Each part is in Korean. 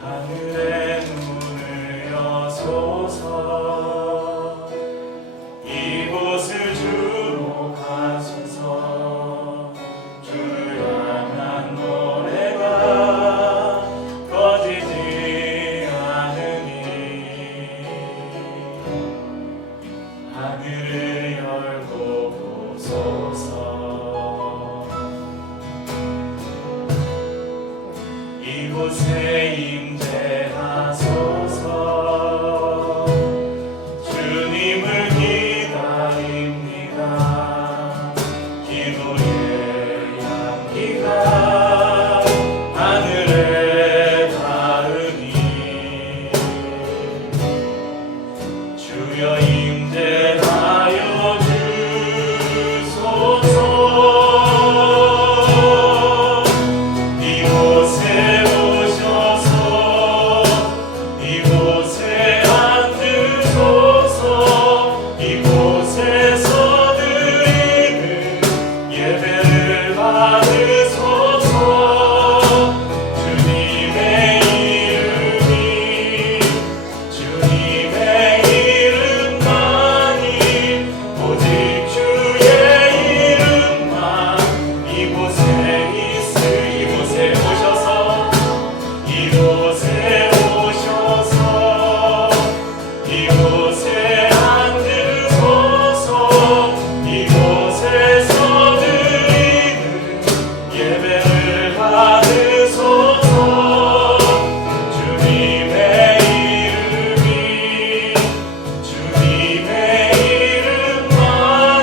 하늘의 문을 여소서 이곳을 주목하소서 주를 향한 노래가 꺼지지 않으니 하늘을 열고 보소서 이곳에 임재하소서 주님을 기다립니다 기도의 향기가 하늘에 닿으니 주여 임재하여 주소서 이곳에 오셔서 이곳에 앉으소서 이곳에서 드리는 예배를 받으소서 주님의 이름이 주님의 이름만이 오직 주의 이름만 이곳에 있을 이곳에 오셔서 이곳에 오셔서 이곳에 앉으소서 이곳에서 드리는 예배를 받으소서 주님의 이름이 주님의 이름만이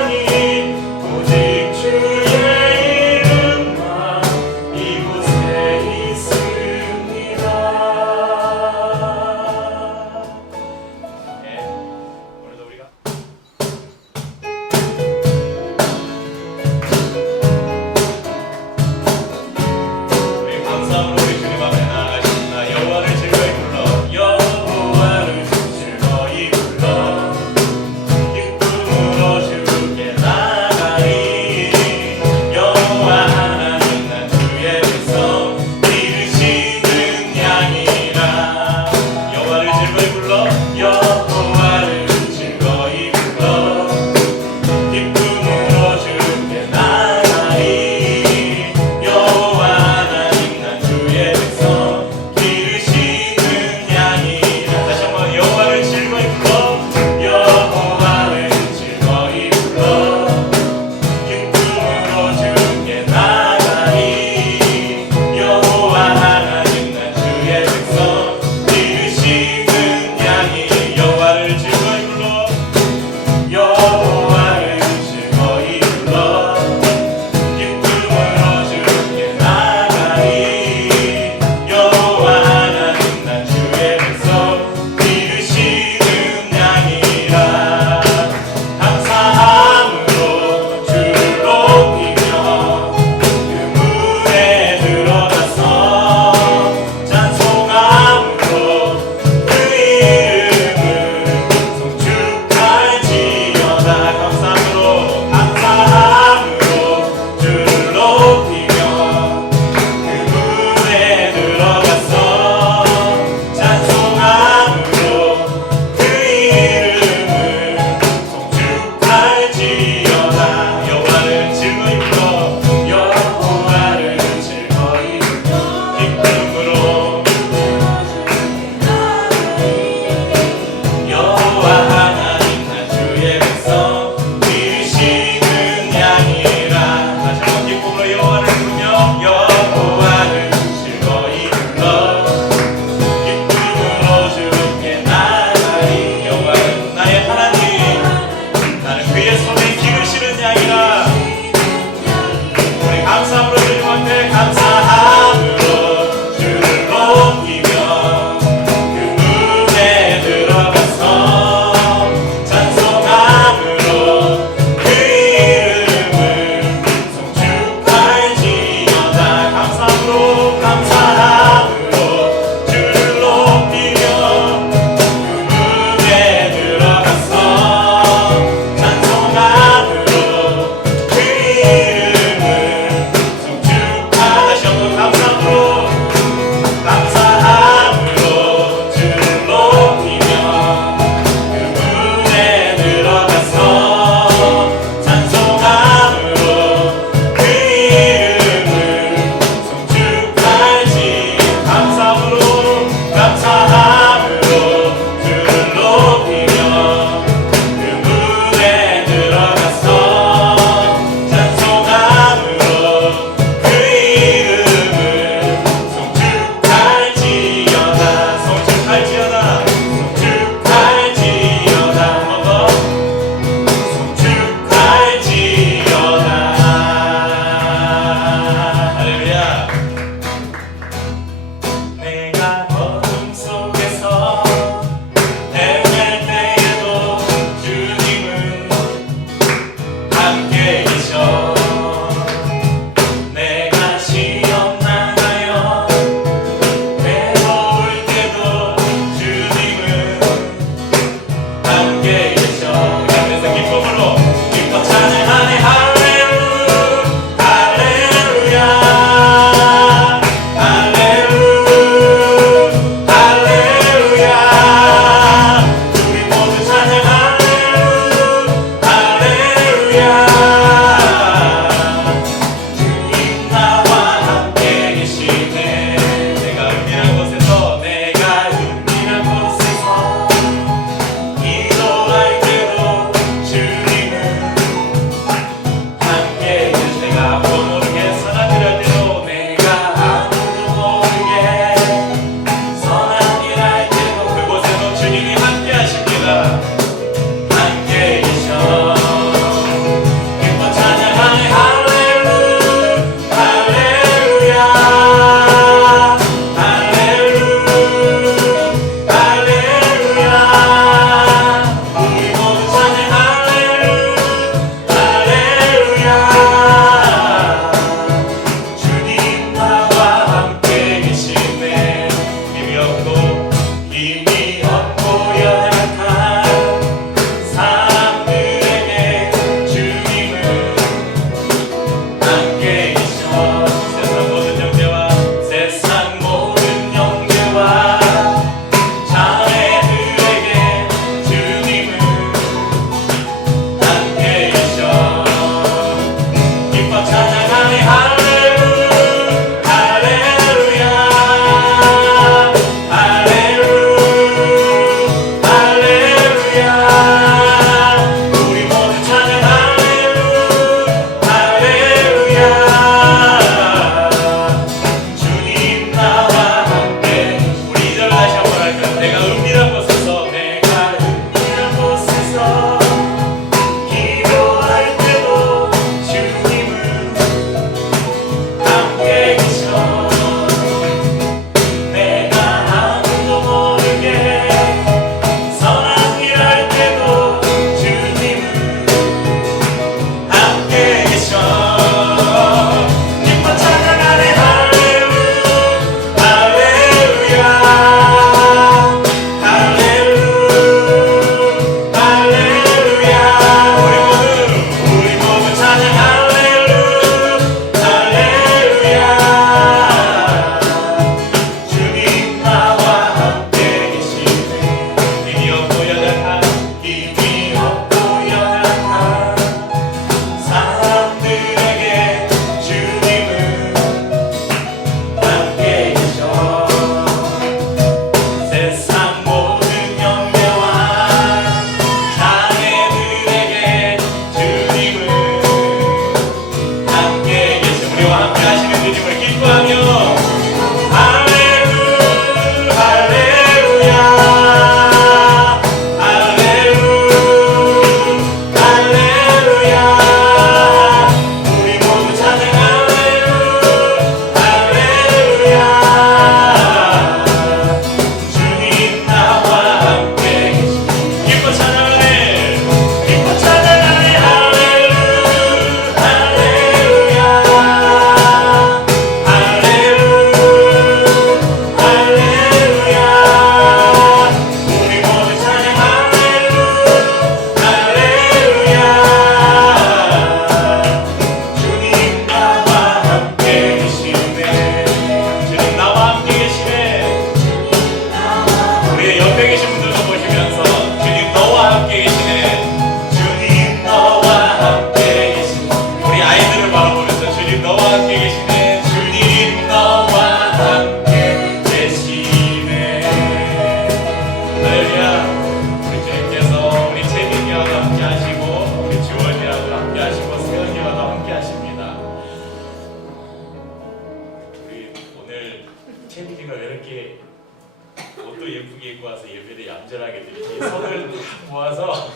데리고 와서 예배를 얌전하게 드리지 손을 딱 모아서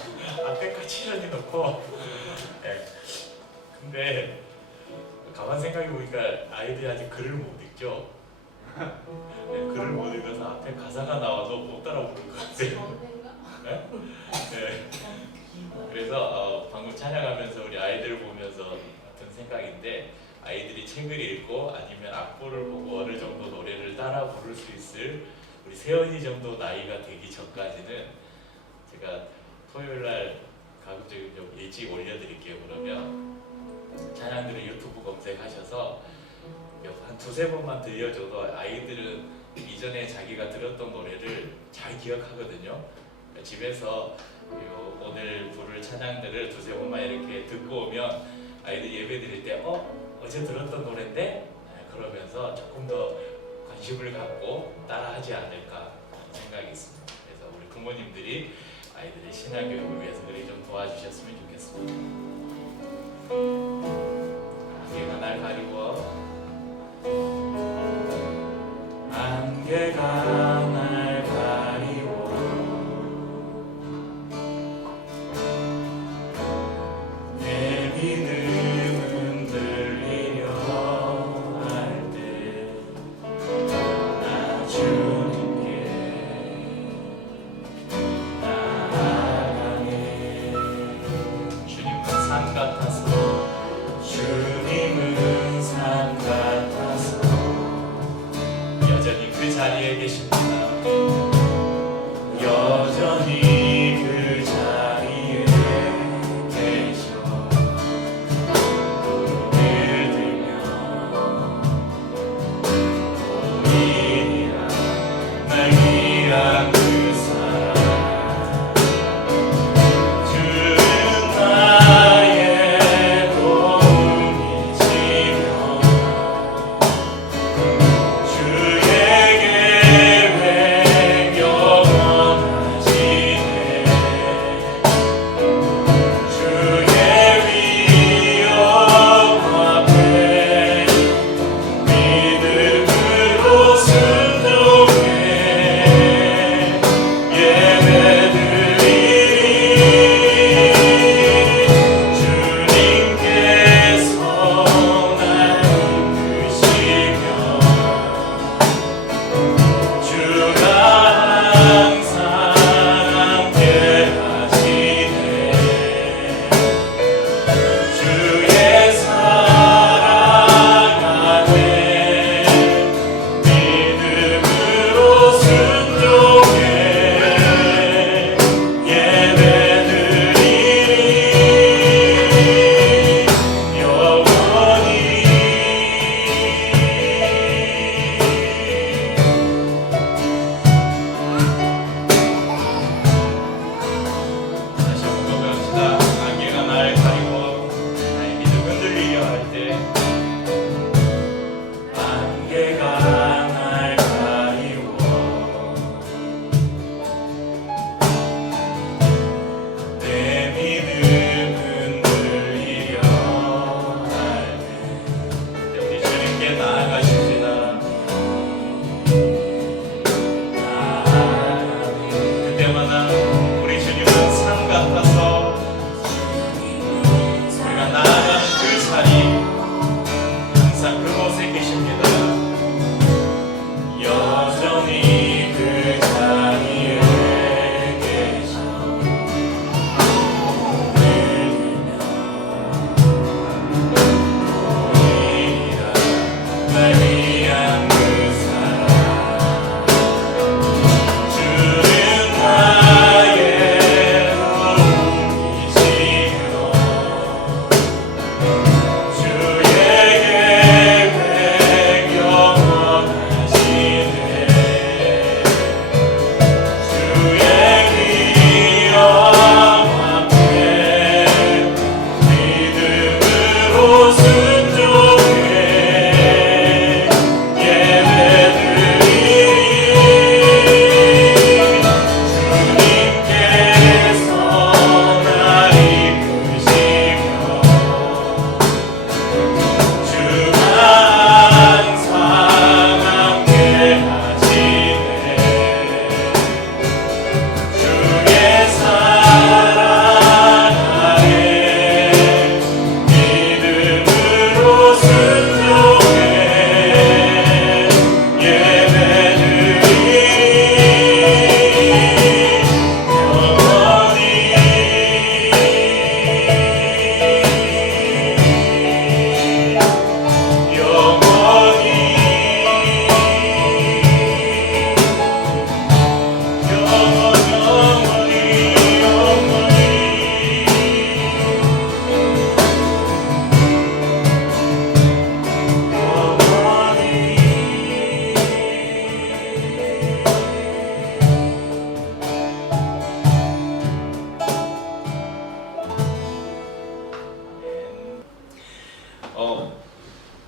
앞에까지 이렇게 놓고 근데 가만 생각해 보니까 아이들이 아직 글을 못 읽죠. 글을 못 읽어서 앞에 가사가 나와도 못 따라 부를 것 같아요. 네. 그래서 방금 찬양하면서 우리 아이들을 보면서 어떤 생각인데 아이들이 책을 읽고 아니면 악보를 보고 어느 정도 노래를 따라 부를 수 있을 우리 세연이 정도 나이가 되기 전까지는 제가 토요일날 가급적이면 좀 일찍 올려드릴게요. 그러면 찬양들을 유튜브 검색하셔서 한 두세 번만 들려줘도 아이들은 이전에 자기가 들었던 노래를 잘 기억하거든요. 집에서 오늘 부를 찬양들을 두세 번만 이렇게 듣고 오면 아이들 예배 드릴 때 어제 들었던 노래인데? 그러면서 조금 더 관심을 갖고 따라하지 않을까 생각이 있습니다. 그래서 우리 부모님들이 아이들의 신앙교육을 위해서 그렇게 좀 도와주셨으면 좋겠습니다. 안개가 날 가리워 안개가 날 가리워 내 믿음은 흔들리려 할 때 나 주님께 나아가네. 주님은 산 같아서 주님은 산 같아서 여전히 그 자리에 계십니다. 여전히 그 자리에 계셔 눈을 들면 보이리라 날 위한 그 사랑 주는 나의 도움이시며 주에게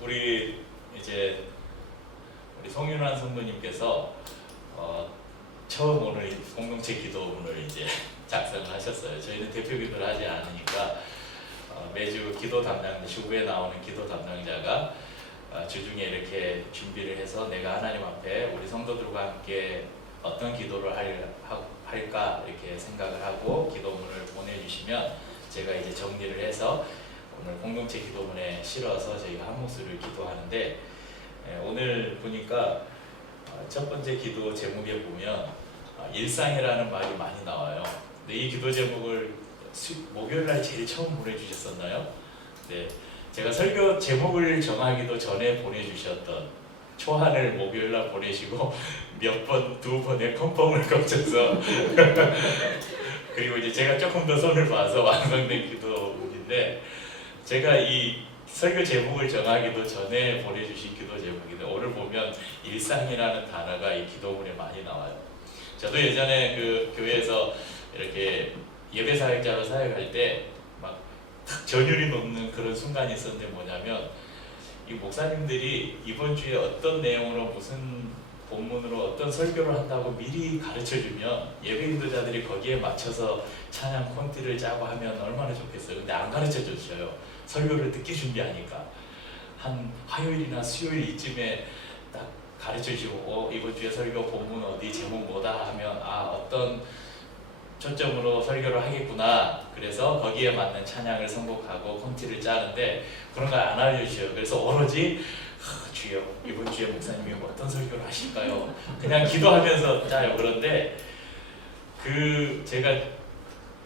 우리 이제 우리 송윤환 성도님께서 처음 오늘 공동체 기도문을 이제 작성을 하셨어요. 저희는 대표 기도를 하지 않으니까 매주 기도 담당 주부에 나오는 기도 담당자가 주중에 이렇게 준비를 해서 내가 하나님 앞에 우리 성도들과 함께 어떤 기도를 할까 이렇게 생각을 하고 기도문을 보내주시면 제가 이제 정리를 해서 오늘 공동체 기도문에 실어서 저희가 한 목소리를 기도하는데, 오늘 보니까 첫 번째 기도 제목에 보면 일상이라는 말이 많이 나와요. 근데 이 기도 제목을 목요일날 제일 처음 보내주셨었나요? 네, 제가 설교 제목을 정하기도 전에 보내주셨던 초한을 목요일날 보내시고 두 번의 컨펌을 거쳐서 그리고 이제 제가 조금 더 손을 봐서 완성된 기도문인데, 제가 이 설교 제목을 정하기도 전에 보내주신 기도 제목인데 오늘 보면 일상이라는 단어가 이 기도문에 많이 나와요. 저도 예전에 그 교회에서 이렇게 예배 사역자로 사역할 때 막 탁 전율이 높는 그런 순간이 있었는데, 뭐냐면 이 목사님들이 이번 주에 어떤 내용으로 무슨 본문으로 어떤 설교를 한다고 미리 가르쳐주면 예배 인도자들이 거기에 맞춰서 찬양 콘티를 짜고 하면 얼마나 좋겠어요. 근데 안 가르쳐줬어요. 설교를 듣기 준비하니까 한 화요일이나 수요일 이쯤에 딱 가르쳐주시고 이번 주에 설교 본문 어디 제목 뭐다 하면 어떤 초점으로 설교를 하겠구나, 그래서 거기에 맞는 찬양을 선곡하고 콘티를 짜는데 그런 걸 안 알려주셔요. 그래서 오로지 주여 이번 주에 목사님이 어떤 설교를 하실까요? 그냥 기도하면서 짜요. 그런데 제가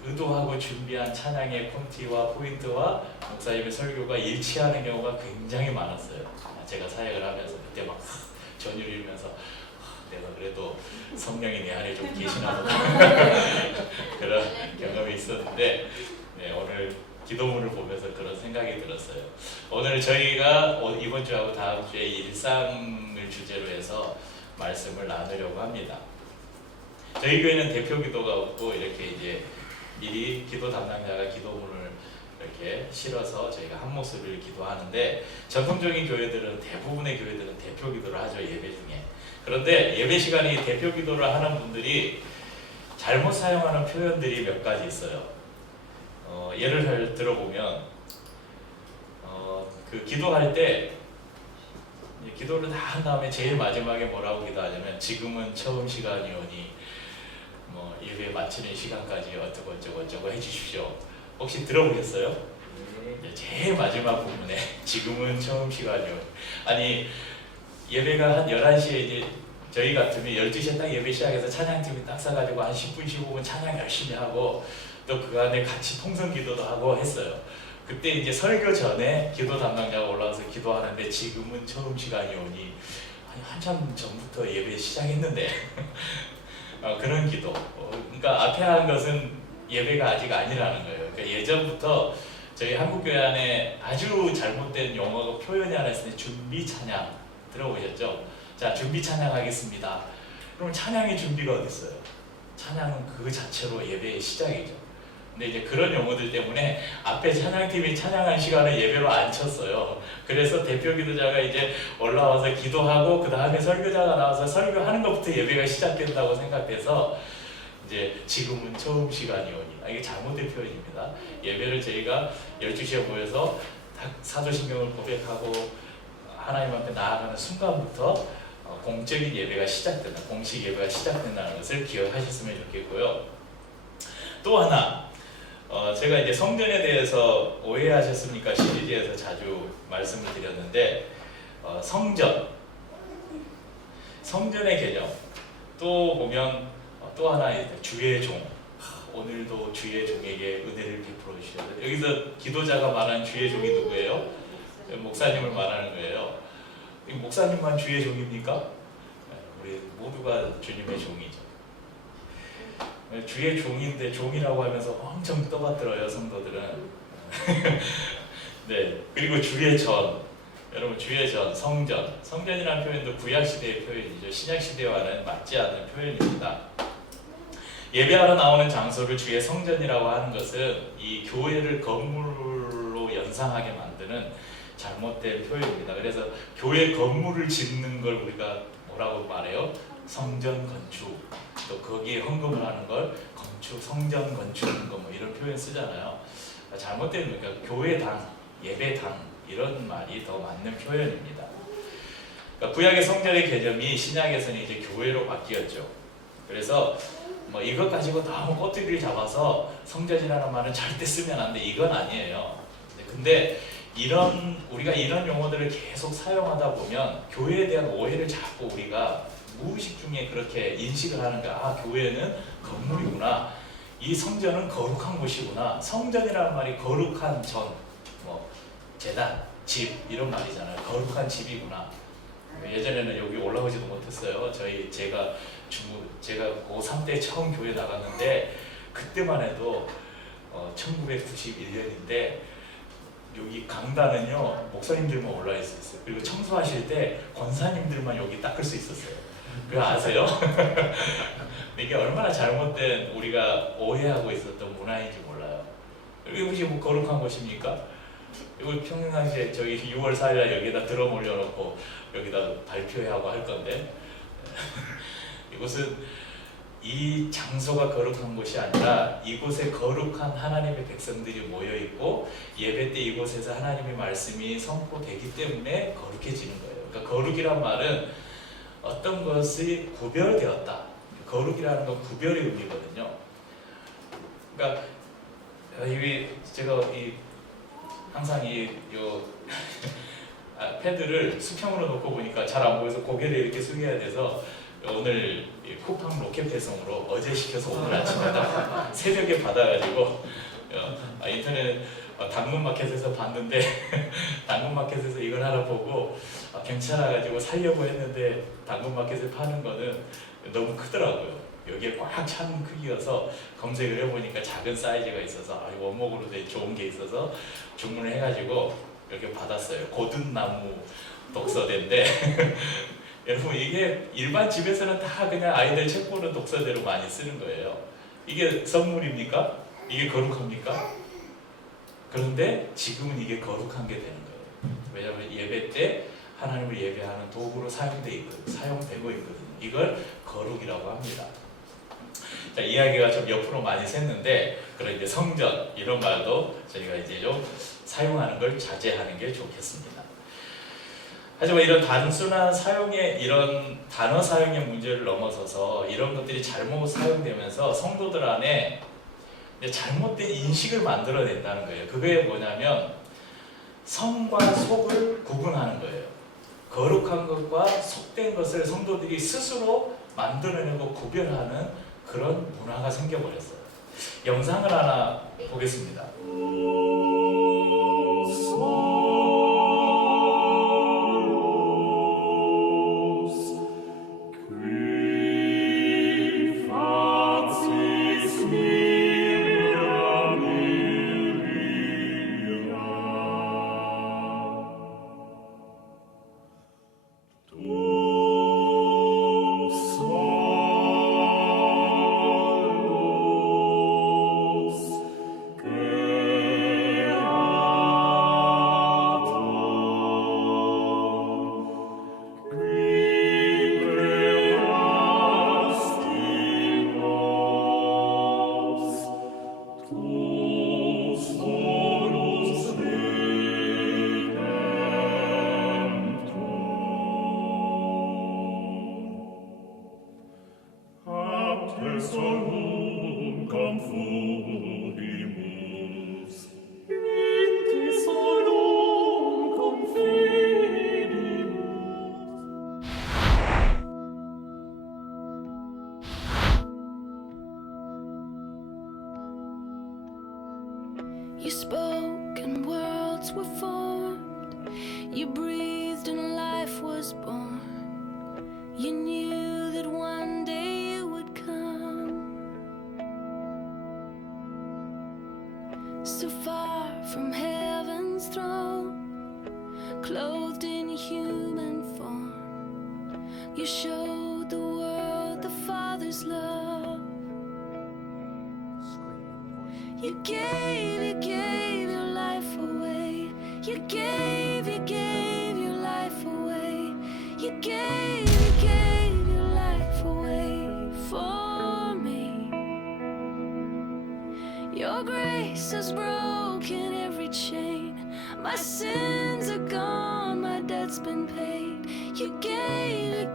의도하고 준비한 찬양의 콘티와 포인트와 목사님의 설교가 일치하는 경우가 굉장히 많았어요. 제가 사역을 하면서 그때 막 전율이면서 내가 그래도 성령이 내 안에 좀 계시나 보다 그런 경험이 있었는데, 네, 오늘 기도문을 보면서 그런 생각이 들었어요. 오늘 저희가 이번 주하고 다음 주에 일상을 주제로 해서 말씀을 나누려고 합니다. 저희 교회는 대표 기도가 없고 이렇게 이제 미리 기도 담당자가 기도문을 이렇게 실어서 저희가 한 목소리를 기도하는데, 전통적인 교회들은 대부분의 교회들은 대표 기도를 하죠, 예배 중에. 그런데 예배 시간에 대표 기도를 하는 분들이 잘못 사용하는 표현들이 몇 가지 있어요. 예를 들어보면 그 기도할 때 기도를 다 한 다음에 제일 마지막에 뭐라고 기도하냐면 지금은 처음 시간이오니 뭐 예배 마치는 시간까지 어쩌고 해주십시오. 혹시 들어보셨어요? 네, 제일 마지막 부분에 지금은 처음 시간이오니, 아니 예배가 한 11시에 이제 저희 같으면 12시에 딱 예배 시작해서 찬양팀이 딱 사가지고 한 10분 15분 찬양 열심히 하고 또 그 안에 같이 통성 기도도 하고 했어요. 그때 이제 설교 전에 기도 담당자가 올라와서 기도하는데 지금은 처음 시간이 오니, 아니 한참 전부터 예배 시작했는데 그런 기도. 그러니까 앞에 한 것은 예배가 아직 아니라는 거예요. 그러니까 예전부터 저희 한국교회 안에 아주 잘못된 용어가 표현이 하나 있으니 준비 찬양 들어보셨죠? 자, 준비 찬양하겠습니다. 그럼 찬양의 준비가 어디 있어요? 찬양은 그 자체로 예배의 시작이죠. 근데 이제 그런 용어들 때문에 앞에 찬양팀이 찬양한 시간에 예배로 안 쳤어요. 그래서 대표 기도자가 이제 올라와서 기도하고 그 다음에 설교자가 나와서 설교하는 것부터 예배가 시작된다고 생각해서 이제 지금은 처음 시간이오니, 이게 잘못된 표현입니다. 예배를 저희가 12시에 모여서 사도신경을 고백하고 하나님 앞에 나아가는 순간부터 공적인 예배가 시작된다, 공식 예배가 시작된다는 것을 기억하셨으면 좋겠고요. 또 하나, 제가 이제 성전에 대해서 오해하셨습니까? 시리즈에서 자주 말씀을 드렸는데, 성전의 개념, 또 보면 또 하나 주의 종, 오늘도 주의 종에게 은혜를 베풀어 주셔야 돼요. 여기서 기도자가 말한 주의 종이 누구예요? 목사님을 말하는 거예요. 목사님만 주의 종입니까? 우리 모두가 주님의 종이죠. 주의 종인데 종이라고 하면서 엄청 떠받들어요, 성도들은. 네, 그리고 주의 전, 여러분 주의 전, 성전이라는 표현도 구약시대의 표현이죠. 신약시대와는 맞지 않는 표현입니다. 예배하러 나오는 장소를 주의 성전이라고 하는 것은 이 교회를 건물로 연상하게 만드는 잘못된 표현입니다. 그래서 교회 건물을 짓는 걸 우리가 뭐라고 말해요? 성전 건축. 또 거기에 헌금을 하는 걸 건축, 성전 건축 뭐 이런 표현 쓰잖아요. 잘못된 그러니까 교회당, 예배당 이런 말이 더 맞는 표현입니다. 그러니까 구약의 성전의 개념이 신약에서는 이제 교회로 바뀌었죠. 그래서 뭐 이것 가지고 너무 꼬투리를 잡아서 성전이라는 말은 절대 쓰면 안 돼. 이건 아니에요. 근데 우리가 이런 용어들을 계속 사용하다 보면 교회에 대한 오해를 자꾸 우리가 무의식 중에 그렇게 인식을 하는 거야. 아, 교회는 건물이구나. 이 성전은 거룩한 곳이구나. 성전이라는 말이 거룩한 전, 뭐 제단, 집 이런 말이잖아요. 거룩한 집이구나. 예전에는 여기 올라오지도 못했어요. 제가 고3 때 처음 교회 나갔는데 그때만 해도 1991년인데 여기 강단은요 목사님들만 올라 있었어요. 그리고 청소하실 때 권사님들만 여기 닦을 수 있었어요. 그거 아세요? 이게 얼마나 잘못된 우리가 오해하고 있었던 문화인지 몰라요. 이것이 뭐 거룩한 곳입니까? 이거 평상시에 저희 6월 4일날 여기다 드럼 올려놓고 여기다 발표회 하고 할 건데 이곳은 이 장소가 거룩한 곳이 아니라 이곳에 거룩한 하나님의 백성들이 모여 있고 예배 때 이곳에서 하나님의 말씀이 선포되기 때문에 거룩해지는 거예요. 그러니까 거룩이란 말은 어떤 것이 구별되었다. 거룩이라는 건 구별의 의미거든요. 그러니까 제가 항상 패드를 수평으로 놓고 보니까 잘 안 보여서 고개를 이렇게 숙여야 돼서 오늘 쿠팡 로켓 배송으로 어제 시켜서 오늘 아침에 새벽에 받아가지고 인터넷 당근마켓에서 봤는데 당근마켓에서 이걸 하나 보고 괜찮아가지고 살려고 했는데 당근마켓에 파는 거는 너무 크더라고요. 여기에 꽉 찬 크기여서 검색을 해보니까 작은 사이즈가 있어서 원목으로 된 좋은 게 있어서 주문을 해가지고 이렇게 받았어요. 고든나무 독서대인데 여러분 이게 일반 집에서는 다 그냥 아이들 책 보는 독서대로 많이 쓰는 거예요. 이게 선물입니까? 이게 거룩합니까? 그런데 지금은 이게 거룩한 게 되는 거예요. 왜냐하면 예배 때 하나님을 예배하는 도구로 사용되고 있거든요. 이걸 거룩이라고 합니다. 자, 이야기가 좀 옆으로 많이 샜는데 그런 이제 성전 이런 말도 저희가 이제 좀 사용하는 걸 자제하는 게 좋겠습니다. 하지만 이런 단순한 이런 단어 사용의 문제를 넘어서서 이런 것들이 잘못 사용되면서 성도들 안에 잘못된 인식을 만들어낸다는 거예요. 그게 뭐냐면 성과 속을 구분하는 거예요. 거룩한 것과 속된 것을 성도들이 스스로 만들어내고 구별하는 그런 문화가 생겨버렸어요. 영상을 하나 보겠습니다. You spoke and worlds were formed. You breathed and life was born. You knew that one day you would come. So far from heaven's throne, clothed in human form, you showed the world the Father's love. You gave your life away. You gave gave your life away. You gave your life away for me. Your grace has broken every chain. My sins are gone, my debt's been paid. You gave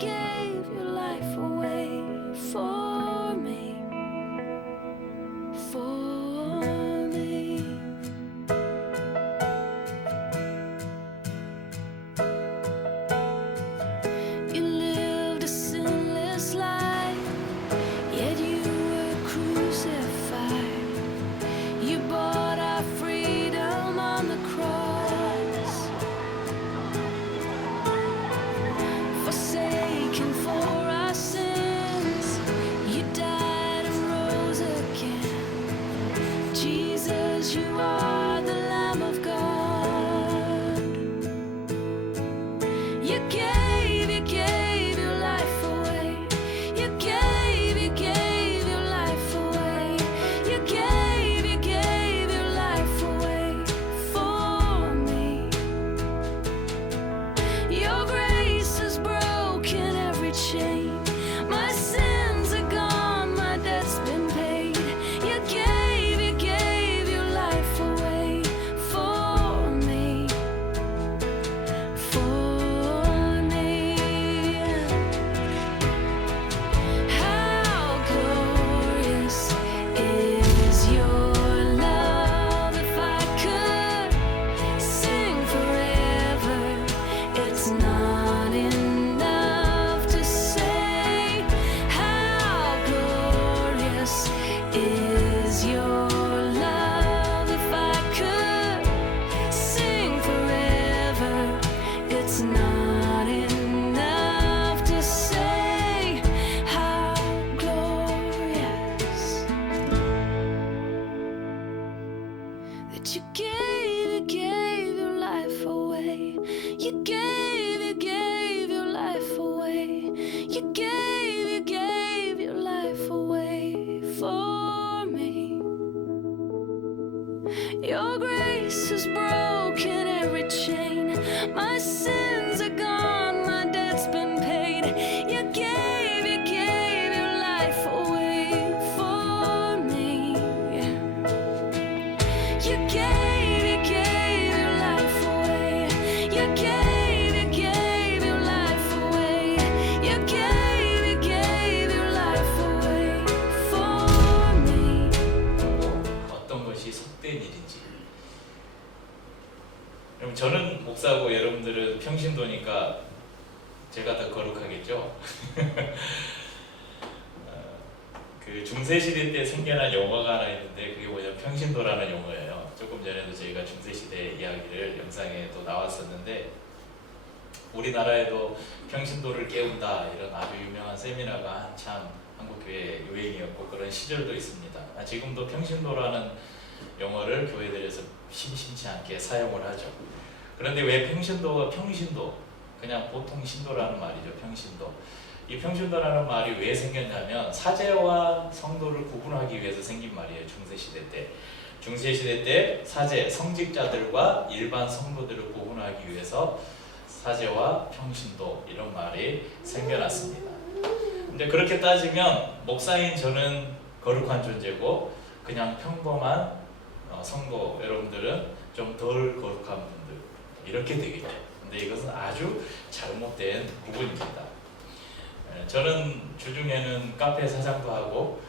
your life away for me. For me. You lived a sinless life, yet you were crucified. You bought our freedom on the cross, forsaken for our sins. You died and rose again. Jesus, you are the Lamb of God. You gave your life away. You gave your life away. You gave your life away for me. Your grace has broken every chain. My sins are gone, my debt's been paid. You gave your life away for me. For me. How glorious is your love. If I could sing forever, it's not enough to say. How glorious is your love. If I could sing forever, it's not enough to say. How glorious that you gave your life away. You gave your life away. You gave your life away for me. Your grace has broken every chain. My sins are gone, my debt's been paid. You gave your life away for me. You gave your life away. You gave your life away. You gave your life away for me. 어떤 것이 속된 일인지. 그럼 저는 목사고 여러분들은 평신도니까 제가 더 거룩하겠죠? 그 중세시대 때 생겨난 용어가 하나 있는데 그게 뭐냐, 평신도라는 용어예요. 조금 전에도 저희가 중세시대 이야기를 영상에 또 나왔었는데, 우리나라에도 평신도를 깨운다 이런 아주 유명한 세미나가 한참 한국교회에 유행이었고 그런 시절도 있습니다. 지금도 평신도라는 용어를 교회들에서 심심치 않게 사용을 하죠. 그런데 왜 평신도, 그냥 보통 신도라는 말이죠. 평신도. 이 평신도라는 말이 왜 생겼냐면 사제와 성도를 구분하기 위해서 생긴 말이에요. 중세시대 때 사제, 성직자들과 일반 성도들을 구분하기 위해서 사제와 평신도 이런 말이 생겨났습니다. 근데 그렇게 따지면 목사인 저는 거룩한 존재고 그냥 평범한 성도 여러분들은 좀 덜 거룩한 분들 이렇게 되겠죠. 근데 이것은 아주 잘못된 구분입니다. 저는 주중에는 카페 사장도 하고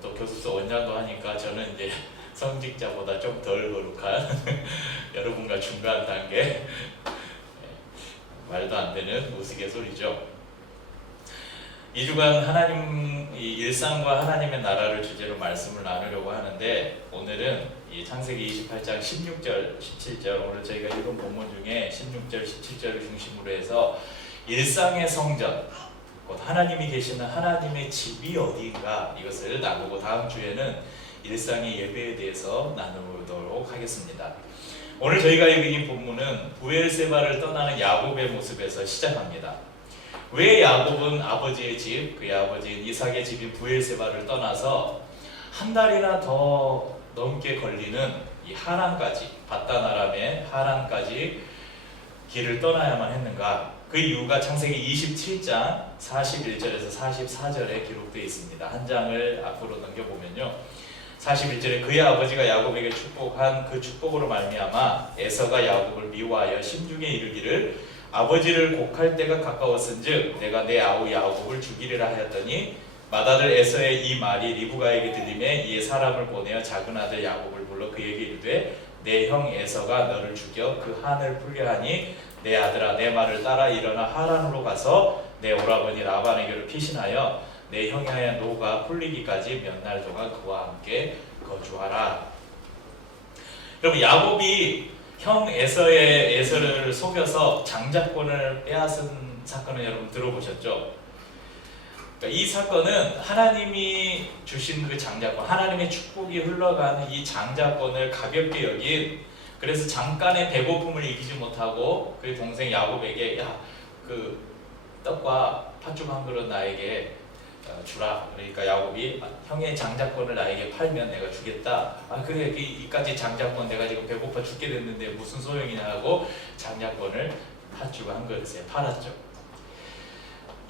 또 교습소 원장도 하니까 저는 이제 성직자보다 좀 덜 거룩한 여러분과 중간 단계, 말도 안 되는 우스갯소리죠. 2주간 하나님 일상과 하나님의 나라를 주제로 말씀을 나누려고 하는데, 오늘은 이 창세기 28장 16절, 17절, 오늘 저희가 읽은 본문 중에 16절, 17절을 중심으로 해서 일상의 성전, 곧 하나님이 계시는 하나님의 집이 어디인가 이것을 나누고, 다음 주에는 일상의 예배에 대해서 나누도록 하겠습니다. 오늘 저희가 읽은 본문은 부엘세바를 떠나는 야곱의 모습에서 시작합니다. 왜 야곱은 아버지의 집, 그의 아버지인 이삭의 집인 부엘세바를 떠나서 한 달이나 더 넘게 걸리는 이 하란까지, 바단 아람의 하란까지 길을 떠나야만 했는가? 그 이유가 창세기 27장 41절에서 44절에 기록되어 있습니다. 한 장을 앞으로 넘겨보면요. 41절에 그의 아버지가 야곱에게 축복한 그 축복으로 말미암아 에서가 야곱을 미워하여 심중에 이르기를 아버지를 곡할 때가 가까웠은즉 내가 내 아우 야곱을 죽이리라 하였더니 맏아들 에서의 이 말이 리브가에게 들림에 이에 사람을 보내어 작은 아들 야곱을 불러 그에게 이르되 내 형 에서가 너를 죽여 그 한을 풀게 하니 내 아들아 내 말을 따라 일어나 하란으로 가서 내 오라버니 라반에게로 피신하여 내 형의 노가 풀리기까지 몇 날 동안 그와 함께 거주하라. 여러분 야곱이 형 에서를 속여서 장자권을 빼앗은 사건을 여러분 들어보셨죠? 그러니까 이 사건은 하나님이 주신 그 장자권, 하나님의 축복이 흘러가는 이 장자권을 가볍게 여긴, 그래서 잠깐의 배고픔을 이기지 못하고 그 동생 야곱에게 야, 그 떡과 팥죽 한 그릇 나에게 주라. 그러니까 야곱이 형의 장자권을 나에게 팔면 내가 주겠다. 아 그래 이까지 장자권 내가 지금 배고파 죽게 됐는데 무슨 소용이냐 하고 장자권을 팥죽 한 그릇에 팔았죠.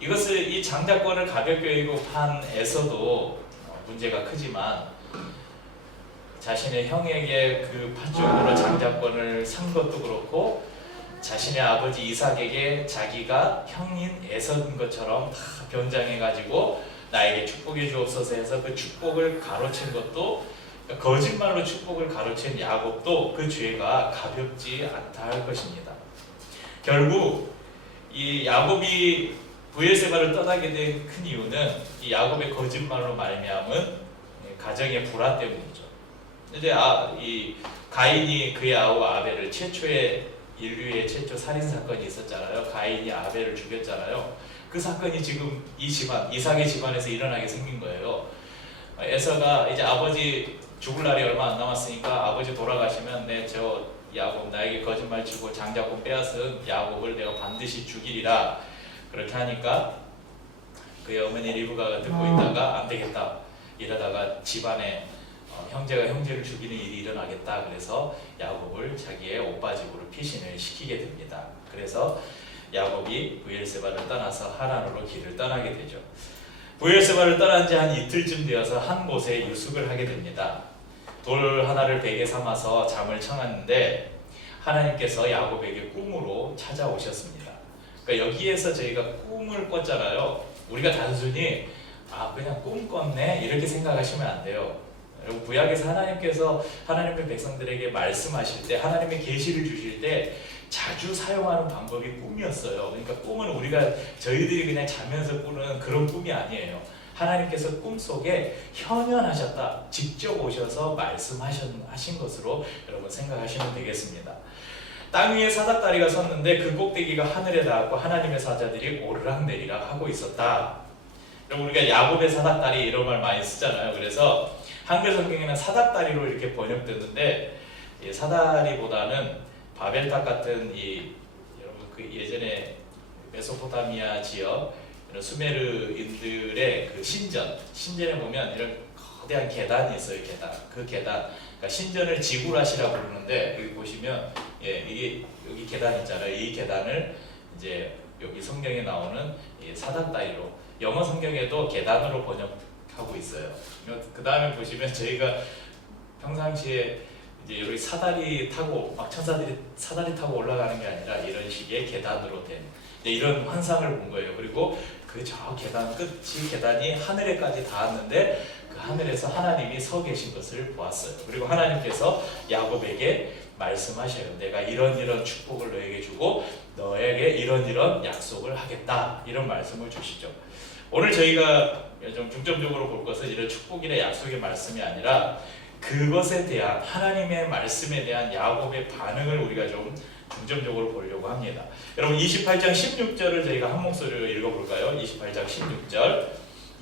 이것을 이 장자권을 가볍게 여기고 판 에서도 문제가 크지만 자신의 형에게 그 팥죽으로 장자권을 산 것도 그렇고 자신의 아버지 이삭에게 자기가 형인 에서인 것처럼 다 변장해가지고 나에게 축복해 주옵소서 해서 그 축복을 가로챈 것도, 거짓말로 축복을 가로챈 야곱도 그 죄가 가볍지 않다 할 것입니다. 결국 이 야곱이 브엘세바를 떠나게 된 큰 이유는 이 야곱의 거짓말로 말미암은 가정의 불화 때문이죠. 이제 이 가인이 그의 아우 아벨을 인류의 최초 살인 사건이 있었잖아요. 가인이 아벨을 죽였잖아요. 그 사건이 지금 이 집안, 이삭의 집안에서 일어나게 생긴 거예요. 에서가 이제 아버지 죽을 날이 얼마 안 남았으니까 아버지 돌아가시면 저 야곱 나에게 거짓말 치고 장자권 빼앗은 야곱을 내가 반드시 죽이리라. 그렇게 하니까 그의 어머니 리브가가 듣고 있다가 안 되겠다. 이러다가 집안에 형제가 형제를 죽이는 일이 일어나겠다. 그래서 야곱을 자기의 오빠 집으로 피신을 시키게 됩니다. 그래서 야곱이 브엘세바를 떠나서 하란으로 길을 떠나게 되죠. 브엘세바를 떠난 지 한 이틀쯤 되어서 한 곳에 유숙을 하게 됩니다. 돌 하나를 베개 삼아서 잠을 청하는데 하나님께서 야곱에게 꿈으로 찾아오셨습니다. 그러니까 여기에서 저희가 꿈을 꿨잖아요. 우리가 단순히 그냥 꿈 꿨네 이렇게 생각하시면 안 돼요. 여러분 구약에서 하나님께서 하나님의 백성들에게 말씀하실 때, 하나님의 계시를 주실 때 자주 사용하는 방법이 꿈이었어요. 그러니까 꿈은 저희들이 그냥 자면서 꾸는 그런 꿈이 아니에요. 하나님께서 꿈속에 현현하셨다, 직접 오셔서 말씀하신 것으로 여러분 생각하시면 되겠습니다. 땅 위에 사닥다리가 섰는데 그 꼭대기가 하늘에 닿았고 하나님의 사자들이 오르락내리락 하고 있었다. 여러분 우리가 야곱의 사닥다리 이런 말 많이 쓰잖아요. 그래서 한글 성경에는 사닥다리로 이렇게 번역됐는데 사다리보다는 바벨탑 같은 여러분 그 예전에 메소포타미아 지역 이런 수메르인들의 그 신전에 보면 이런 거대한 계단이 있어요. 그 계단. 그러니까 신전을 지구라시라고 부르는데 여기 보시면 이게 여기 계단 있잖아요. 이 계단을 이제 여기 성경에 나오는 사닥다리로, 영어 성경에도 계단으로 번역하고 있어요. 그 다음에 보시면 저희가 평상시에 이제 여기 사다리 타고 막 천사들이 사다리 타고 올라가는 게 아니라 이런 식의 계단으로 된 이런 환상을 본 거예요. 그리고 그 저 계단 끝이 계단이 하늘에까지 닿았는데 그 하늘에서 하나님이 서 계신 것을 보았어요. 그리고 하나님께서 야곱에게 말씀하셔요. 내가 이런 축복을 너에게 주고 너에게 이런 약속을 하겠다. 이런 말씀을 주시죠. 오늘 저희가 좀 중점적으로 볼 것은 이런 축복이나 약속의 말씀이 아니라 그것에 대한 하나님의 말씀에 대한 야곱의 반응을 우리가 좀 중점적으로 보려고 합니다. 여러분 28장 16절을 저희가 한 목소리로 읽어볼까요? 28장 16절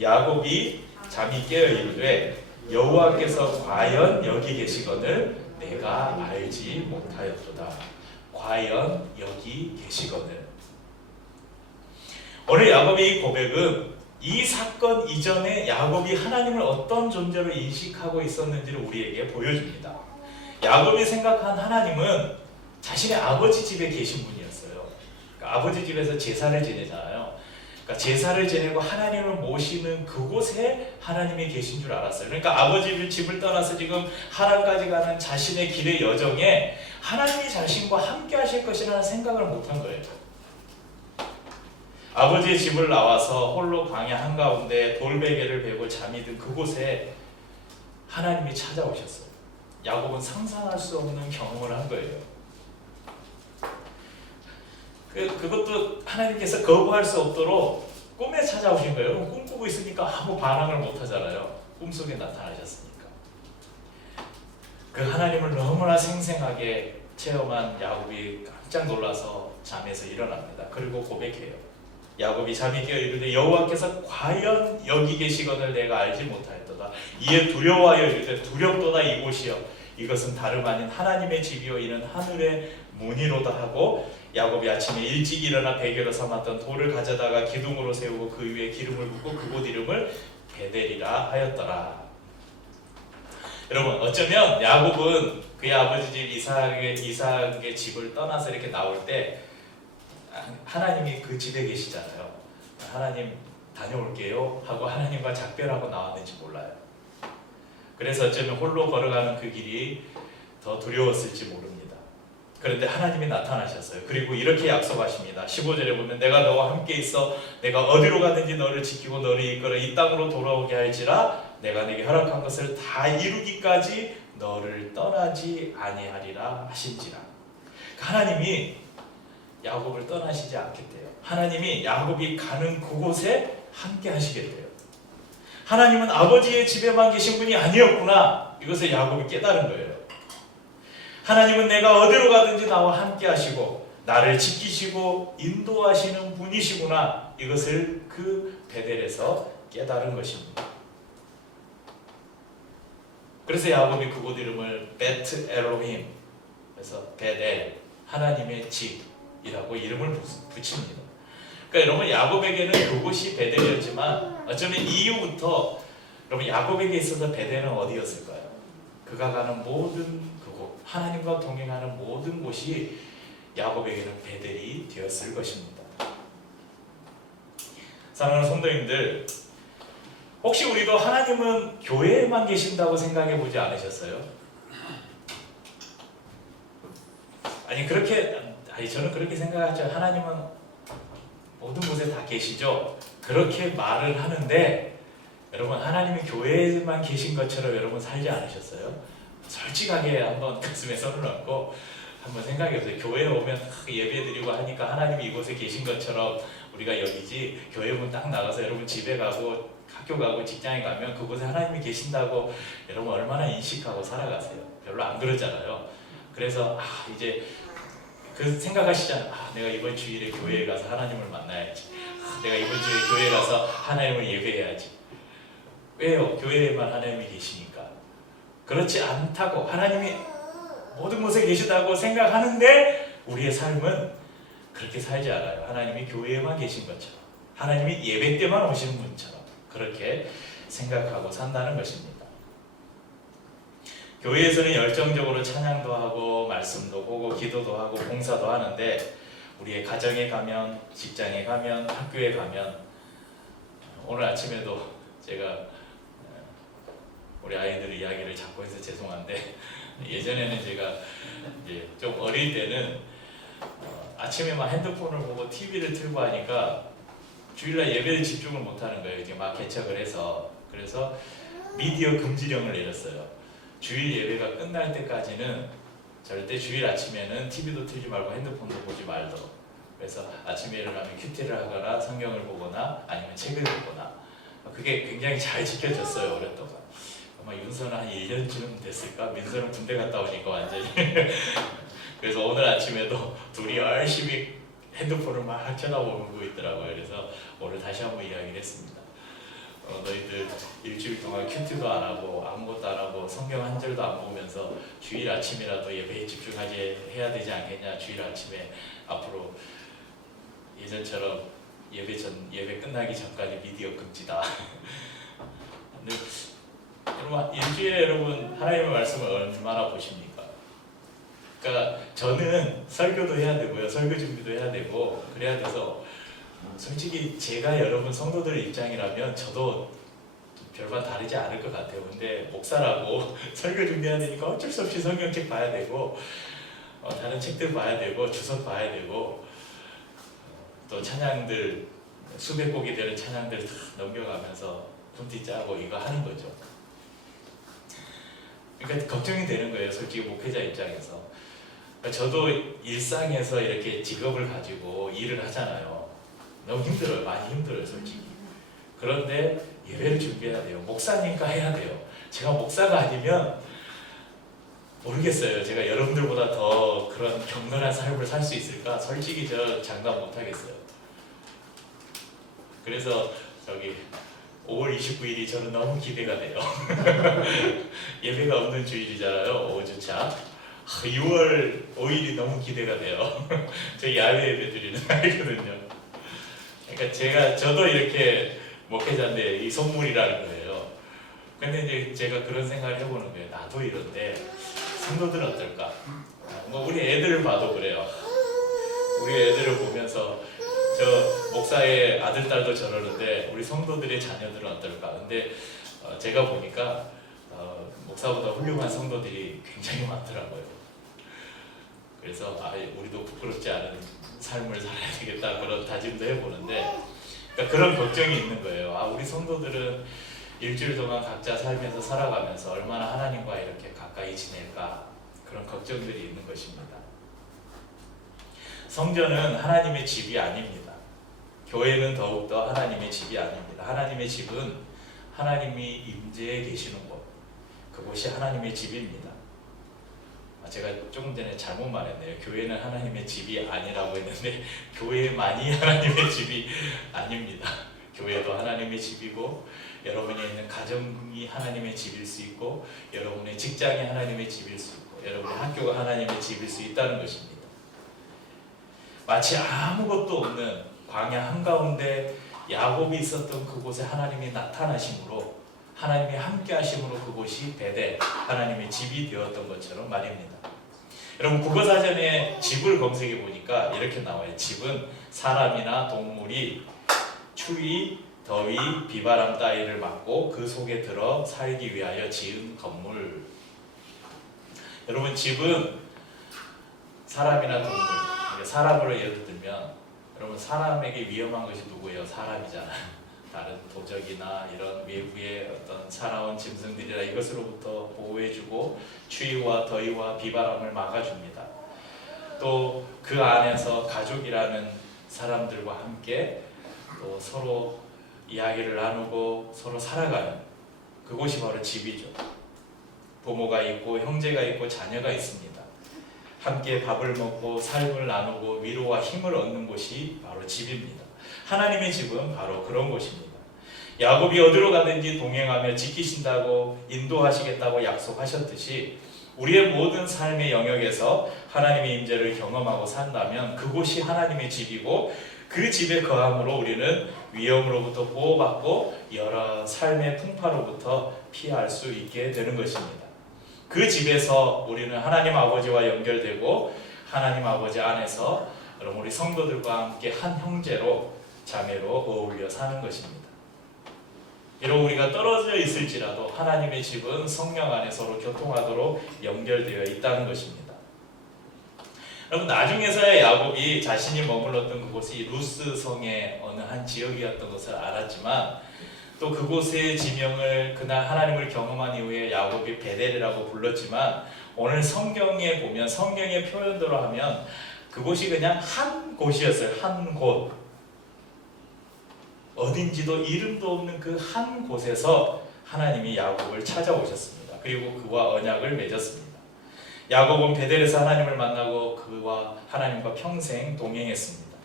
야곱이 잠이 깨어 이르되 여호와께서 과연 여기 계시거늘 내가 알지 못하였도다. 과연 여기 계시거늘. 오늘 야곱의 이 고백은 이 사건 이전에 야곱이 하나님을 어떤 존재로 인식하고 있었는지를 우리에게 보여줍니다. 야곱이 생각한 하나님은 자신의 아버지 집에 계신 분이었어요. 그러니까 아버지 집에서 제사를 지내잖아요. 그러니까 제사를 지내고 하나님을 모시는 그곳에 하나님이 계신 줄 알았어요. 그러니까 아버지 집을 떠나서 지금 하란까지 가는 자신의 길의 여정에 하나님이 자신과 함께 하실 것이라는 생각을 못한 거예요. 아버지의 집을 나와서 홀로 광야 한가운데 돌베개를 베고 잠이 든 그곳에 하나님이 찾아오셨어요. 야곱은 상상할 수 없는 경험을 한 거예요. 그것도 하나님께서 거부할 수 없도록 꿈에 찾아오신 거예요. 그럼 꿈꾸고 있으니까 아무 반항을 못 하잖아요. 꿈속에 나타나셨으니까. 그 하나님을 너무나 생생하게 체험한 야곱이 깜짝 놀라서 잠에서 일어납니다. 그리고 고백해요. 야곱이 잠이 깨어 이르되 여호와께서 과연 여기 계시거늘 내가 알지 못하였도다. 이에 두려워하여 이르되 두렵도다 이곳이여 이것은 다름 아닌 하나님의 집이요 이는 하늘의 문이로다 하고 야곱이 아침에 일찍 일어나 베개로 삼았던 돌을 가져다가 기둥으로 세우고 그 위에 기름을 붓고 그곳 이름을 베델이라 하였더라. 여러분 어쩌면 야곱은 그의 아버지 집 이삭의 집을 떠나서 이렇게 나올 때 하나님이 그 집에 계시잖아요. 하나님 다녀올게요 하고 하나님과 작별하고 나왔는지 몰라요. 그래서 어쩌면 홀로 걸어가는 그 길이 더 두려웠을지 모릅니다. 그런데 하나님이 나타나셨어요. 그리고 이렇게 약속하십니다. 15절에 보면 내가 너와 함께 있어 내가 어디로 가든지 너를 지키고 너를 이끌어 이 땅으로 돌아오게 할지라 내가 내게 허락한 것을 다 이루기까지 너를 떠나지 아니하리라 하신지라. 하나님이 야곱을 떠나시지 않겠대요. 하나님이 야곱이 가는 그곳에 함께 하시겠대요. 하나님은 아버지의 집에만 계신 분이 아니었구나. 이것을 야곱이 깨달은 거예요. 하나님은 내가 어디로 가든지 나와 함께 하시고 나를 지키시고 인도하시는 분이시구나. 이것을 그 베델에서 깨달은 것입니다. 그래서 야곱이 그곳 이름을 베트 엘로힘, 그래서 베델, 하나님의 집이라고 이름을 붙입니다. 그러니까 여러분 야곱에게는 그곳이 베델이었지만 어쩌면 이후부터 여러분 야곱에게 있어서 베델은 어디였을까요? 그가 가는 모든 그곳, 하나님과 동행하는 모든 곳이 야곱에게는 베델이 되었을 것입니다. 사랑하는 성도님들, 혹시 우리도 하나님은 교회에만 계신다고 생각해 보지 않으셨어요? 저는 그렇게 생각하죠. 하나님은 모든 곳에 다 계시죠. 그렇게 말을 하는데 여러분 하나님이 교회에만 계신 것처럼 여러분 살지 않으셨어요? 솔직하게 한번 가슴에 손을 얹고 한번 생각해 보세요. 교회에 오면 예배 드리고 하니까 하나님이 이곳에 계신 것처럼 우리가 여기지, 교회 문 딱 나가서 여러분 집에 가고 학교 가고 직장에 가면 그곳에 하나님이 계신다고 여러분 얼마나 인식하고 살아가세요? 별로 안 그러잖아요. 그래서 이제 그 생각하시잖아요. 내가 이번 주일에 교회에 가서 하나님을 만나야지. 내가 이번 주에 교회에 가서 하나님을 예배해야지. 왜요? 교회에만 하나님이 계시니까. 그렇지 않다고, 하나님이 모든 곳에 계시다고 생각하는데 우리의 삶은 그렇게 살지 않아요. 하나님이 교회에만 계신 것처럼, 하나님이 예배 때만 오시는 분처럼 그렇게 생각하고 산다는 것입니다. 교회에서는 열정적으로 찬양도 하고 말씀도 보고 기도도 하고 봉사도 하는데 우리의 가정에 가면, 직장에 가면, 학교에 가면, 오늘 아침에도 제가 우리 아이들 이야기를 자꾸 해서 죄송한데 예전에는 제가 이제 좀 어릴 때는 아침에만 핸드폰을 보고 TV를 틀고 하니까 주일날 예배에 집중을 못하는 거예요. 이제 막 개척을 해서. 그래서 미디어 금지령을 내렸어요. 주일 예배가 끝날 때까지는 절대 주일 아침에는 TV도 틀지 말고 핸드폰도 보지 말도록. 그래서 아침에 일어나면 큐티를 하거나 성경을 보거나 아니면 책을 보거나. 그게 굉장히 잘 지켜졌어요. 오랫동안. 아마 윤서는 한 1년쯤 됐을까? 민서는 군대 갔다 오니까 완전히. 그래서 오늘 아침에도 둘이 열심히 핸드폰을 막 쳐다보고 있더라고요. 그래서 오늘 다시 한번 이야기를 했습니다. 너희들 일주일 동안 큐티도 안 하고 아무것도 안 하고 성경 한 절도 안 보면서 주일 아침이라도 예배에 집중하지 해야 되지 않겠냐. 주일 아침에 앞으로 예전처럼 예배 끝나기 전까지 미디어 금지다. 근데 여러분 일주일에 여러분 하나님의 말씀을 얼마나 보십니까? 그러니까 저는 설교도 해야 되고요, 설교 준비도 해야 되고 그래야 돼서 솔직히 제가 여러분 성도들의 입장이라면 저도 별반 다르지 않을 것 같아요. 근데 목사라고 설교 준비해야 되니까 어쩔 수 없이 성경책 봐야 되고 다른 책들 봐야 되고 주석 봐야 되고 또 찬양들 수백 곡이 되는 찬양들 다 넘겨가면서 둠티 짜고 이거 하는 거죠. 그러니까 걱정이 되는 거예요, 솔직히 목회자 입장에서. 그러니까 저도 일상에서 이렇게 직업을 가지고 일을 하잖아요. 너무 힘들어요, 많이 힘들어요, 솔직히. 그런데 예배를 준비해야 돼요. 목사니까 해야 돼요. 제가 목사가 아니면 모르겠어요. 제가 여러분들보다 더 그런 격렬한 삶을 살 수 있을까? 솔직히 저 장담 못 하겠어요. 그래서 저기 5월 29일이 저는 너무 기대가 돼요. 예배가 없는 주일이잖아요, 5주차. 6월 5일이 너무 기대가 돼요. 저 야외 예배 드리는 날이거든요. 그러니까 저도 이렇게 목회자인데 이 선물이라는 거예요. 근데 이제 제가 그런 생각을 해보는 거예요. 나도 이런데 성도들은 어떨까? 뭐 우리 애들을 봐도 그래요. 우리 애들을 보면서 저 목사의 아들, 딸도 저러는데 우리 성도들의 자녀들은 어떨까? 근데 제가 보니까 목사보다 훌륭한 성도들이 굉장히 많더라고요. 그래서 우리도 부끄럽지 않은 삶을 살아야 되겠다 그런 다짐도 해보는데 그러니까 그런 걱정이 있는 거예요. 우리 성도들은 일주일 동안 각자 살면서 살아가면서 얼마나 하나님과 이렇게 가까이 지낼까 그런 걱정들이 있는 것입니다. 성전은 하나님의 집이 아닙니다. 교회는 더욱더 하나님의 집이 아닙니다. 하나님의 집은 하나님이 임재해 계시는 곳, 그곳이 하나님의 집입니다. 제가 조금 전에 잘못 말했네요. 교회는 하나님의 집이 아니라고 했는데 교회만이 하나님의 집이 아닙니다. 교회도 하나님의 집이고 여러분이 있는 가정이 하나님의 집일 수 있고 여러분의 직장이 하나님의 집일 수 있고 여러분의 학교가 하나님의 집일 수 있다는 것입니다. 마치 아무것도 없는 광야 한가운데 야곱이 있었던 그곳에 하나님이 나타나심으로 하나님이 함께 하심으로 그곳이 베델 하나님의 집이 되었던 것처럼 말입니다. 여러분 국어사전에 집을 검색해 보니까 이렇게 나와요. 집은 사람이나 동물이 추위, 더위, 비바람 따위를 맞고 그 속에 들어 살기 위하여 지은 건물. 여러분 집은 사람이나 동물, 사람으로 예를 들면 여러분 사람에게 위험한 것이 누구예요? 사람이잖아요. 다른 도적이나 이런 외부의 어떤 사나운 짐승들이나 이것으로부터 보호해주고 추위와 더위와 비바람을 막아줍니다. 또 그 안에서 가족이라는 사람들과 함께 또 서로 이야기를 나누고 서로 살아가는 그곳이 바로 집이죠. 부모가 있고 형제가 있고 자녀가 있습니다. 함께 밥을 먹고 삶을 나누고 위로와 힘을 얻는 곳이 바로 집입니다. 하나님의 집은 바로 그런 곳입니다. 야곱이 어디로 가든지 동행하며 지키신다고 인도하시겠다고 약속하셨듯이 우리의 모든 삶의 영역에서 하나님의 임재를 경험하고 산다면 그곳이 하나님의 집이고 그 집에 거함으로 우리는 위험으로부터 보호받고 여러 삶의 풍파로부터 피할 수 있게 되는 것입니다. 그 집에서 우리는 하나님 아버지와 연결되고 하나님 아버지 안에서 여러분 우리 성도들과 함께 한 형제로 자매로 어울려 사는 것입니다. 비록 우리가 떨어져 있을지라도 하나님의 집은 성령 안에 서로 교통하도록 연결되어 있다는 것입니다. 여러분 나중에서야 야곱이 자신이 머물렀던 그곳이 루스 성의 어느 한 지역이었던 것을 알았지만 또 그곳의 지명을 그날 하나님을 경험한 이후에 야곱이 베델이라고 불렀지만 오늘 성경에 보면 성경의 표현대로 하면 그곳이 그냥 한 곳이었어요. 한 곳. 어딘지도 이름도 없는 그 한 곳에서 하나님이 야곱을 찾아오셨습니다. 그리고 그와 언약을 맺었습니다. 야곱은 베델에서 하나님을 만나고 그와 하나님과 평생 동행했습니다.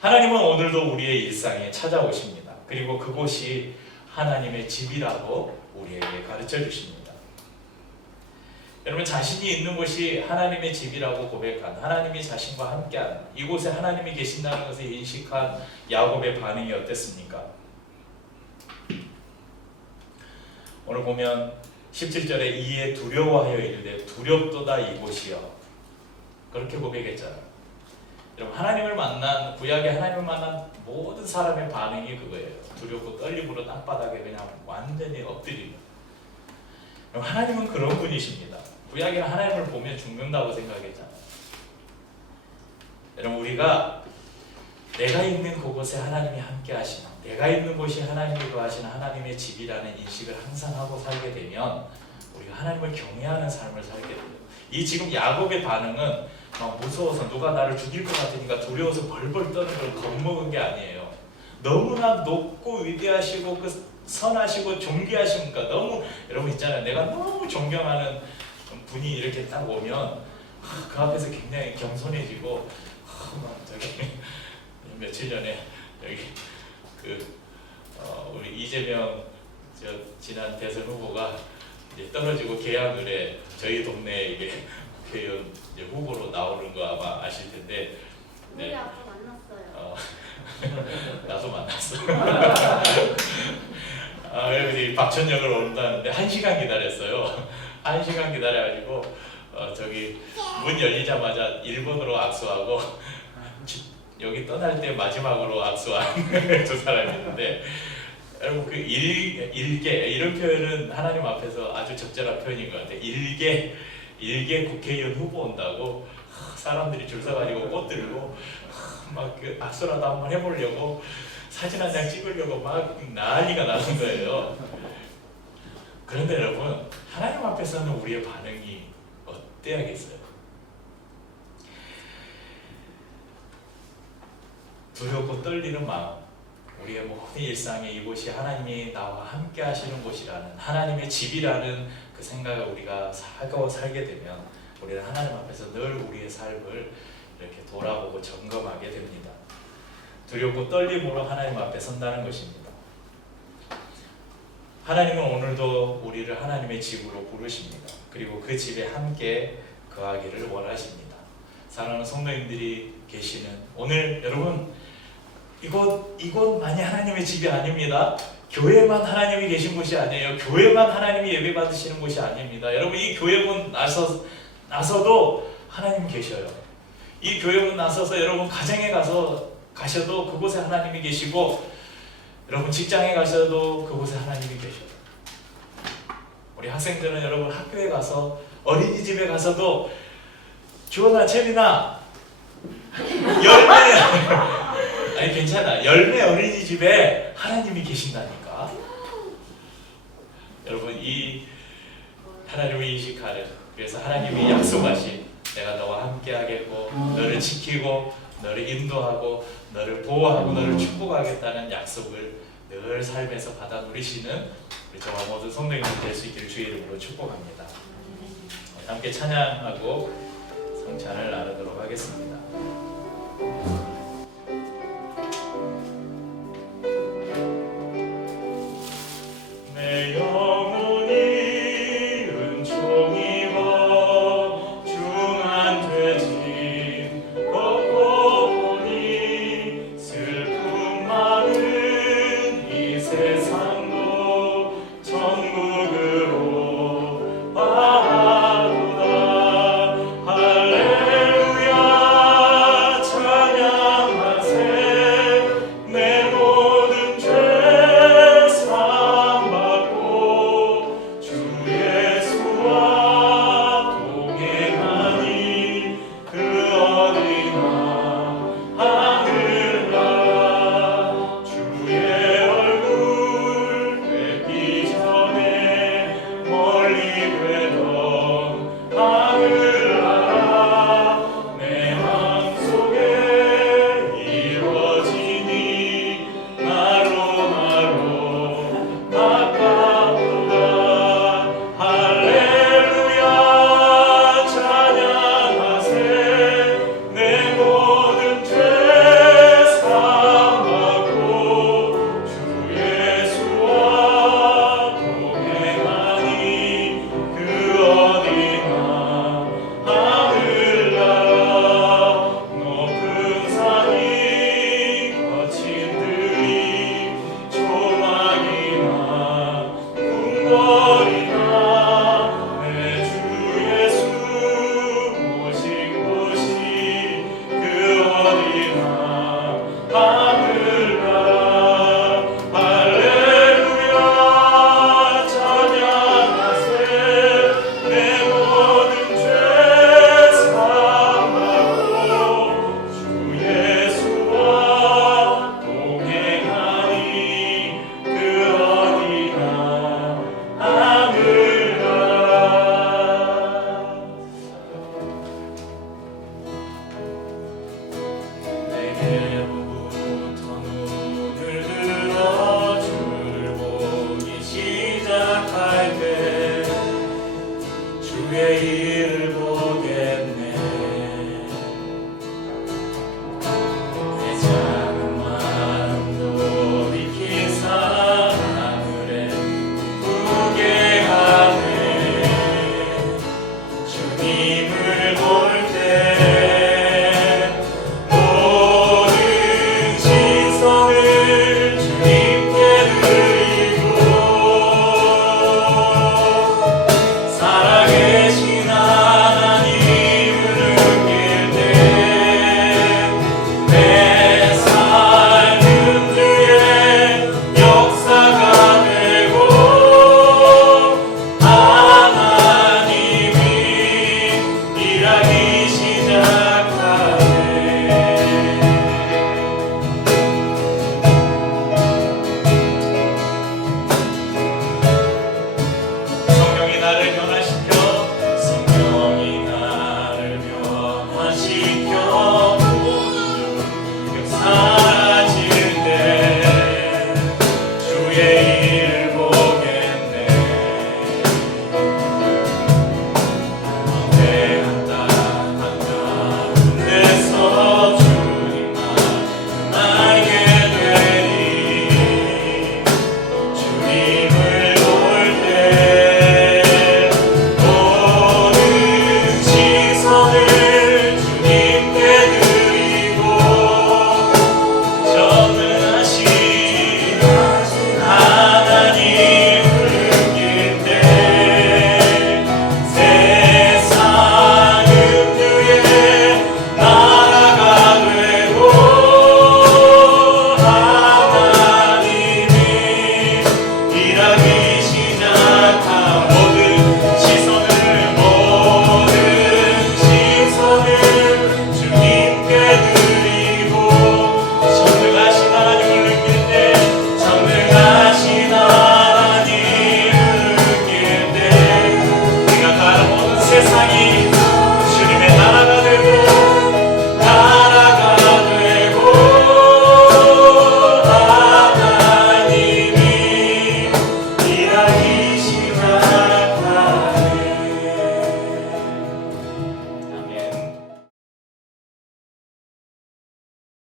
하나님은 오늘도 우리의 일상에 찾아오십니다. 그리고 그곳이 하나님의 집이라고 우리에게 가르쳐 주십니다. 여러분 자신이 있는 곳이 하나님의 집이라고 고백한 하나님이 자신과 함께한 이곳에 하나님이 계신다는 것을 인식한 야곱의 반응이 어땠습니까? 오늘 보면 17절에 이에 두려워하여 이르되 두렵도다 이곳이여 그렇게 고백했잖아요. 여러분 하나님을 만난 구약의 하나님을 만난 모든 사람의 반응이 그거예요. 두렵고 떨림으로 땅바닥에 그냥 완전히 엎드리는. 하나님은 그런 분이십니다. 구약에는 하나님을 보면 죽는다고 생각했잖아요. 여러분 우리가 내가 있는 그곳에 하나님이 함께 하시는, 내가 있는 곳이 하나님이 거하시는 하나님의 집이라는 인식을 항상 하고 살게 되면 우리가 하나님을 경외하는 삶을 살게 돼요. 이 지금 야곱의 반응은 막 무서워서 누가 나를 죽일 것 같으니까 두려워서 벌벌 떠는 걸 겁먹은 게 아니에요. 너무나 높고 위대하시고 그 선하시고 존귀하시니까 너무, 여러분 있잖아요. 내가 너무 존경하는 분이 이렇게 딱 오면 그 앞에서 굉장히 겸손해지고 막 저기 며칠 전에 여기 우리 이재명 지난 대선 후보가 이제 떨어지고 개항을 해 저희 동네에 이게 국회의원 후보로 나오는 거 아마 아실 텐데. 우리 아까 만났어요. 나도 만났어. 여기 박천역을 온다는데 1시간 기다렸어요. 1시간 기다려가지고 저기 문 열리자마자 1번으로 악수하고 여기 떠날 때 마지막으로 악수한 두 사람이 있는데, 여러분 그 일개 이런 표현은 하나님 앞에서 아주 적절한 표현인 것 같아요. 일개 국회의원 후보 온다고 사람들이 줄 서가지고 꽃 들고 막 그 악수라도 한번 해보려고 사진 한 장 찍으려고 막 난리가 나는 거예요. 그런데 여러분 하나님 앞에서는 우리의 반응이 어때야겠어요? 두렵고 떨리는 마음, 우리의 모든 일상에 이곳이 하나님이 나와 함께 하시는 곳이라는, 하나님의 집이라는 그 생각을 우리가 하고 살게 되면 우리는 하나님 앞에서 늘 우리의 삶을 이렇게 돌아보고 점검하게 됩니다. 두렵고 떨림으로 하나님 앞에 선다는 것입니다. 하나님은 오늘도 우리를 하나님의 집으로 부르십니다. 그리고 그 집에 함께 거하기를 원하십니다. 사랑하는 성도님들이 계시는 오늘 여러분, 이곳만이 하나님의 집이 아닙니다. 교회만 하나님이 계신 곳이 아니에요. 교회만 하나님이 예배 받으시는 곳이 아닙니다. 여러분 이 교회문 나서도 하나님 계셔요. 이 교회문 나서서 여러분 가정에 가셔도 그곳에 하나님이 계시고, 여러분 직장에 가셔도 그곳에 하나님이 계셔요. 우리 학생들은 여러분 학교에 가서, 어린이집에 가서도 주원아, 채민아, 아니 괜찮아, 열매 어린이집에 하나님이 계신다니까. 여러분 이 하나님을 인식하는, 그래서 하나님이 약속하신 내가 너와 함께 하겠고 너를 지키고 너를 인도하고 너를 보호하고 너를 축복하겠다는 약속을 늘 삶에서 받아 누리시는 우리 저와 모든 성도님들 될 수 있기를 주의 이름으로 축복합니다. 함께 찬양하고 성찬을 나누도록 하겠습니다.